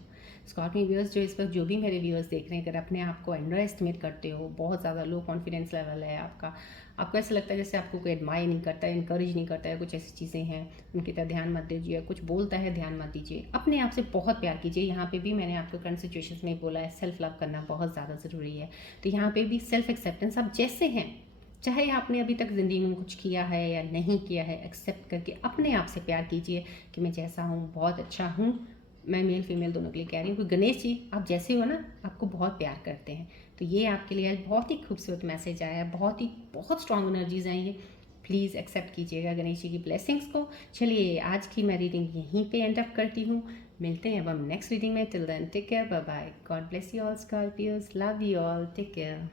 स्कॉर्पियो व्यूअर्स जो इस वक्त जो भी मेरे व्यूअर्स देख रहे हैं, अगर अपने आप को अंडर एस्टिमेट करते हो, बहुत ज़्यादा लो कॉन्फिडेंस लेवल है आपका, आपको ऐसा लगता है जैसे आपको कोई एडमायर नहीं करता है, इनकरेज नहीं करता है, कुछ ऐसी चीज़ें हैं उनकी तरफ ध्यान मत दीजिए। कुछ बोलता है ध्यान मत दीजिए, अपने आप से बहुत प्यार कीजिए। यहाँ पे भी मैंने आपको करंट सिचुएशन में बोला है, सेल्फ लव करना बहुत ज़्यादा ज़रूरी है। तो यहाँ पे भी सेल्फ एक्सेप्टेंस, आप जैसे हैं चाहे आपने अभी तक ज़िंदगी में कुछ किया है या नहीं किया है, एक्सेप्ट करके अपने आप से प्यार कीजिए कि मैं जैसा हूँ बहुत अच्छा हूँ। मैं मेल फीमेल दोनों के लिए कह रही हूँ कि गणेश जी आप जैसे हो ना, आपको बहुत प्यार करते हैं। तो ये आपके लिए आज बहुत ही खूबसूरत मैसेज आया है, बहुत स्ट्रॉन्ग एनर्जीज़ आई हैं। प्लीज़ एक्सेप्ट कीजिएगा गणेश जी की ब्लेसिंग्स को। चलिए आज की मैं रीडिंग यहीं पे एंड अप करती हूँ। मिलते हैं अब हम नेक्स्ट रीडिंग में। Till then take care, bye bye, God bless you all Scorpios, love you all, take care.